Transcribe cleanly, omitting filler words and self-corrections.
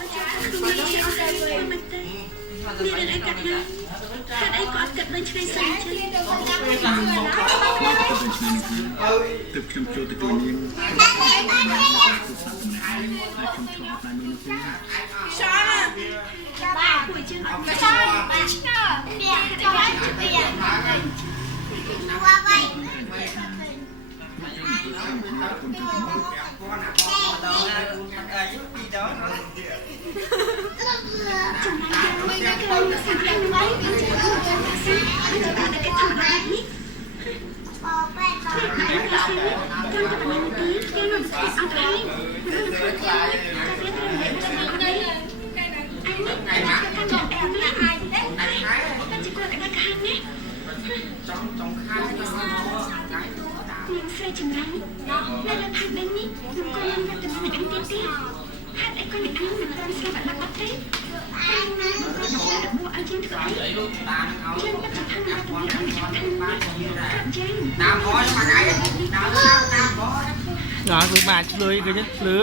មានអីកាត់ណាកាត់អីក៏អត់កាត់វិញឆ្នៃស្អីចឹងទឹកខ្ញុំចូលទៅជួយនាងបាទពួកចឹងអត់ឆ្នៃបាទឆ្នៃវាទៅវាស្រីចម្រាញ់នៅលើផាកនេះនេះខ្ញុំក៏មានតែម្នាក់ទៀតទេហេតុអីក៏អ្នកឯងមិនបានស្គាល់បាត់ទេតាមណាមកប្រដៅរបស់ឲ្យយើងធ្វើអីយើងមិនចាំថាណាទៅវាអត់ចាំថាណាចេញតាមហោមកឯងតាមហោដល់គឺបានឆ្លើយឃើញឆ្លើ